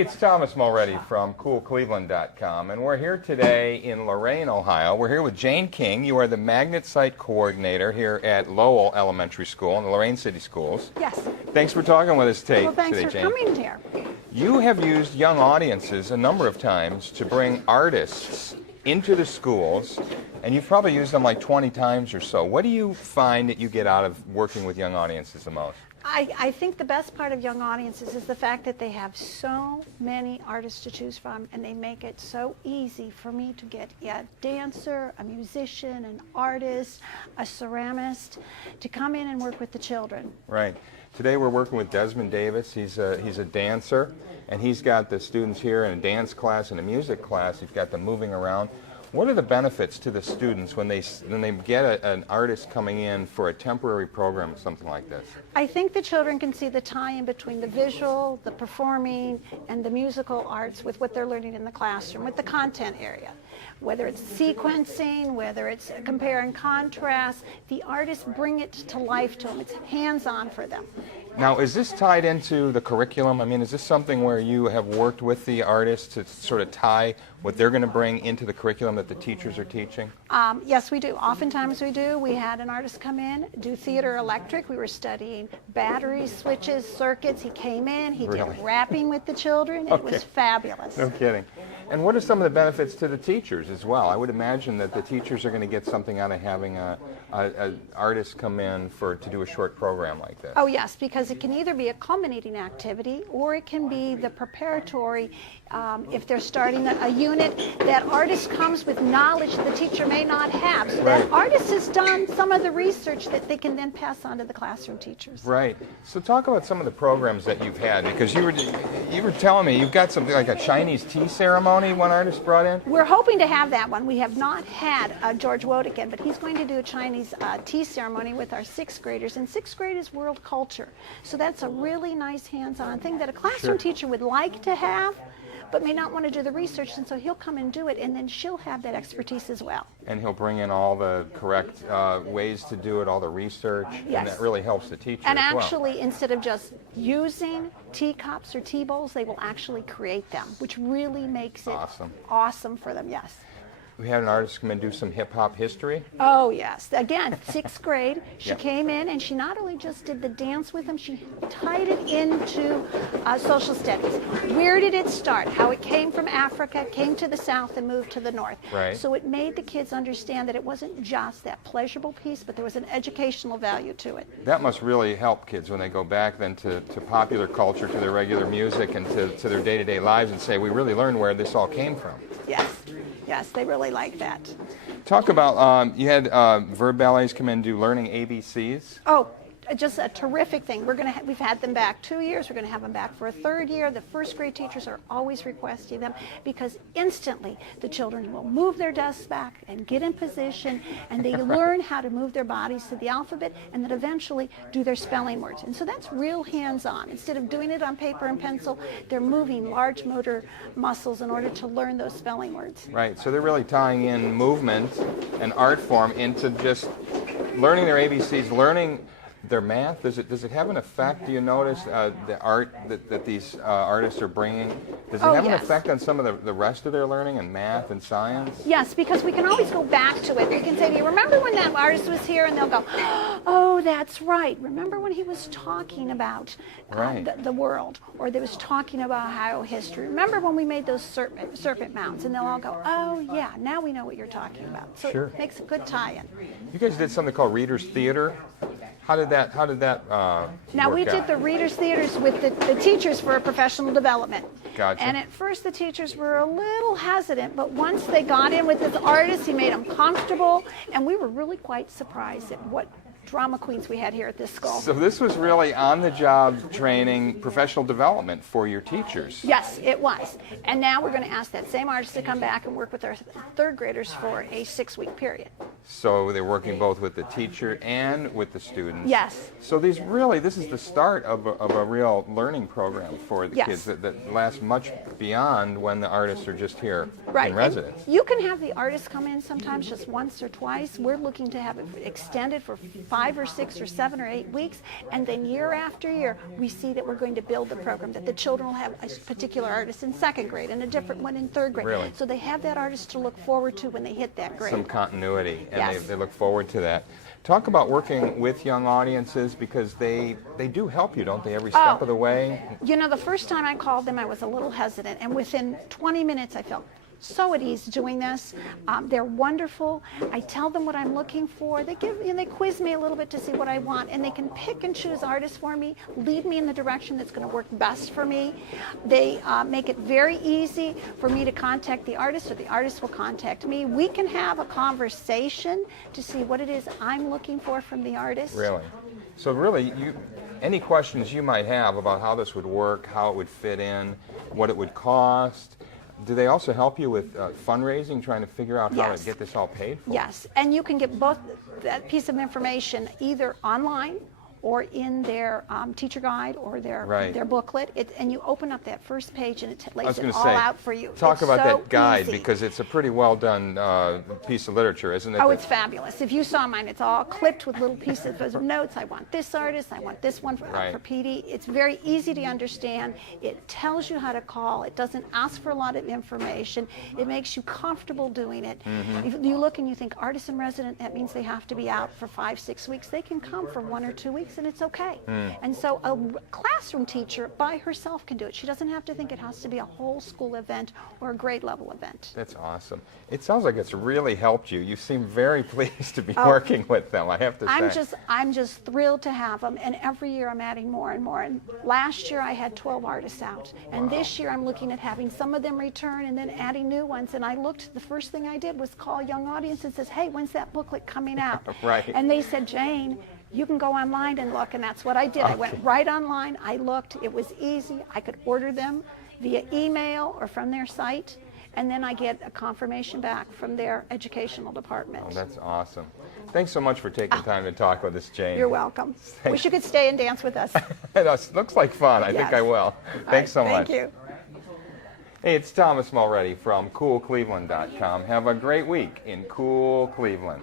Hey, it's Thomas Mulready from CoolCleveland.com, and we're here today in Lorain, Ohio. We're here with Jane King. You are the Magnet Site Coordinator here at Lowell Elementary School in the Lorain City Schools. Yes. Thanks for talking with us today, Well, thanks Jane. for coming here. You have used young audiences a number of times to bring artists into the schools, and you've probably used them like 20 times or so. What do you find that you get out of working with young audiences the most? I think the best part of young audiences is the fact that they have so many artists to choose from, and they make it so easy for me to get a dancer, a musician, an artist, a ceramist to come in and work with the children. Right. Today we're working with Desmond Davis. He's a dancer, and he's got the students here in a dance class and a music class. He's got them moving around. What are the benefits to the students when they get an artist coming in for a temporary program, something like this? I think the children can see the tie-in between the visual, the performing, and the musical arts with what they're learning in the classroom, with the content area. Whether it's sequencing, whether it's compare and contrast, the artists bring it to life to them. It's hands-on for them. Now, is this tied into the curriculum? I mean, is this something where you have worked with the artists to sort of tie what they're going to bring into the curriculum that the teachers are teaching? Yes, we do. Oftentimes we do. We had an artist come in, do theater electric. We were studying batteries, switches, circuits. He came in, he did rapping with the children. It was fabulous. No kidding. And what are some of the benefits to the teachers as well? I would imagine that the teachers are going to get something out of having an artist come in to do a short program like this. Oh yes, because it can either be a culminating activity or it can be the preparatory. If they're starting a unit, that artist comes with knowledge the teacher may not have. So that artist has done some of the research that they can then pass on to the classroom teachers. Right. So talk about some of the programs that you've had, because you were telling me you've got something like a Chinese tea ceremony one artist brought in? We're hoping to have that one. We have not had George Wodick in, but he's going to do a Chinese tea ceremony with our sixth graders. And sixth grade is world culture. So that's a really nice hands-on thing that a classroom teacher would like to have, but may not want to do the research, and so he'll come and do it, and then she'll have that expertise as well. And he'll bring in all the correct ways to do it, all the research, and that really helps the teacher and as well. actually, instead of just using teacups or tea bowls, they will actually create them, which really makes it awesome for them, yes. We had an artist come and do some hip-hop history. Oh, yes. Again, sixth grade, she came in and she not only just did the dance with them, she tied it into social studies. Where did it start? How it came from Africa, came to the south, and moved to the north. Right. So it made the kids understand that it wasn't just that pleasurable piece, but there was an educational value to it. That must really help kids when they go back then to popular culture, to their regular music, and to their day-to-day lives, and say, we really learned where this all came from. Yes. Yes, they really like that. Talk about, you had Verb Ballets come in and do learning ABCs. Oh, just a terrific thing. We've had them back 2 years. We're going to have them back for a third year. The first grade teachers are always requesting them because instantly the children will move their desks back and get in position, and they learn how to move their bodies to the alphabet and then eventually do their spelling words. And so that's real hands-on. Instead of doing it on paper and pencil, they're moving large motor muscles in order to learn those spelling words. Right, so they're really tying in movement and art form into just learning their ABCs, learning their math. Does it have an effect? Do you notice the art that these artists are bringing? Does it have an effect on some of the rest of their learning in math and science? Yes, because we can always go back to it. We can say, do you remember when that artist was here? And they'll go, oh, that's right. Remember when he was talking about the world? Or they was talking about Ohio history. Remember when we made those serpent mounds? And they'll all go, oh, yeah, now we know what you're talking about. So it makes a good tie-in. You guys did something called Reader's Theater. How did that Now, we did the Reader's Theaters with the teachers for a professional development. Gotcha. And at first the teachers were a little hesitant, but once they got in with this artist, he made them comfortable, and we were really quite surprised at what drama queens we had here at this school. So this was really on-the-job training, professional development for your teachers. Yes, it was. And now we're going to ask that same artist to come back and work with our third graders for a 6-week period. So they're working both with the teacher and with the students. Yes. So this is the start of a real learning program for the Yes. kids that lasts much beyond when the artists are just here Right. in residence. And you can have the artists come in sometimes just once or twice. We're looking to have it extended for 5 or 6 or 7 or 8 weeks. And then year after year, we see that we're going to build the program, that the children will have a particular artist in 2nd grade and a different one in 3rd grade. Really? So they have that artist to look forward to when they hit that grade. Some continuity, and Yes. they look forward to that. Talk about working with young audiences, because they do help you, don't they, every step of the way? You know, the first time I called them, I was a little hesitant, and within 20 minutes, I felt so at ease doing this. They're wonderful. I tell them what I'm looking for. They quiz me a little bit to see what I want, and they can pick and choose artists for me, lead me in the direction that's going to work best for me. They make it very easy for me to contact the artist, or the artist will contact me. We can have a conversation to see what it is I'm looking for from the artist. Really? So really, any questions you might have about how this would work, how it would fit in, what it would cost, do they also help you with fundraising, trying to figure out how Yes. to get this all paid for? Yes, and you can get both that piece of information either online or in their teacher guide or their booklet. And you open up that first page and it lays it all out for you. Talk It's about so that guide, easy. because it's a pretty well done piece of literature, isn't it? Oh, it's fabulous. If you saw mine, it's all clipped with little pieces of notes. I want this artist, I want this one for PD. It's very easy to understand. It tells you how to call. It doesn't ask for a lot of information. It makes you comfortable doing it. If you look and you think artist in resident, that means they have to be out for 5, 6 weeks. They can come for 1 or 2 weeks and it's okay. And so a classroom teacher by herself can do it. She doesn't have to think it has to be a whole school event or a grade level event. That's awesome. It sounds like it's really helped you. You seem very pleased to be working with them, I have to say. I'm just thrilled to have them, and every year I'm adding more and more. And last year I had 12 artists out, and this year I'm looking at having some of them return and then adding new ones. And I looked, the first thing I did was call young audience and says, hey, when's that booklet coming out? And they said, Jane, you can go online and look, and that's what I did. I went right online, I looked, it was easy. I could order them via email or from their site, and then I get a confirmation back from their educational department. Oh, that's awesome. Thanks so much for taking time to talk with us, Jane. You're welcome. Wish you could stay and dance with us. It looks like fun. I think I will. Thanks so much. Thank you. Hey, it's Thomas Mulready from CoolCleveland.com. Have a great week in cool Cleveland.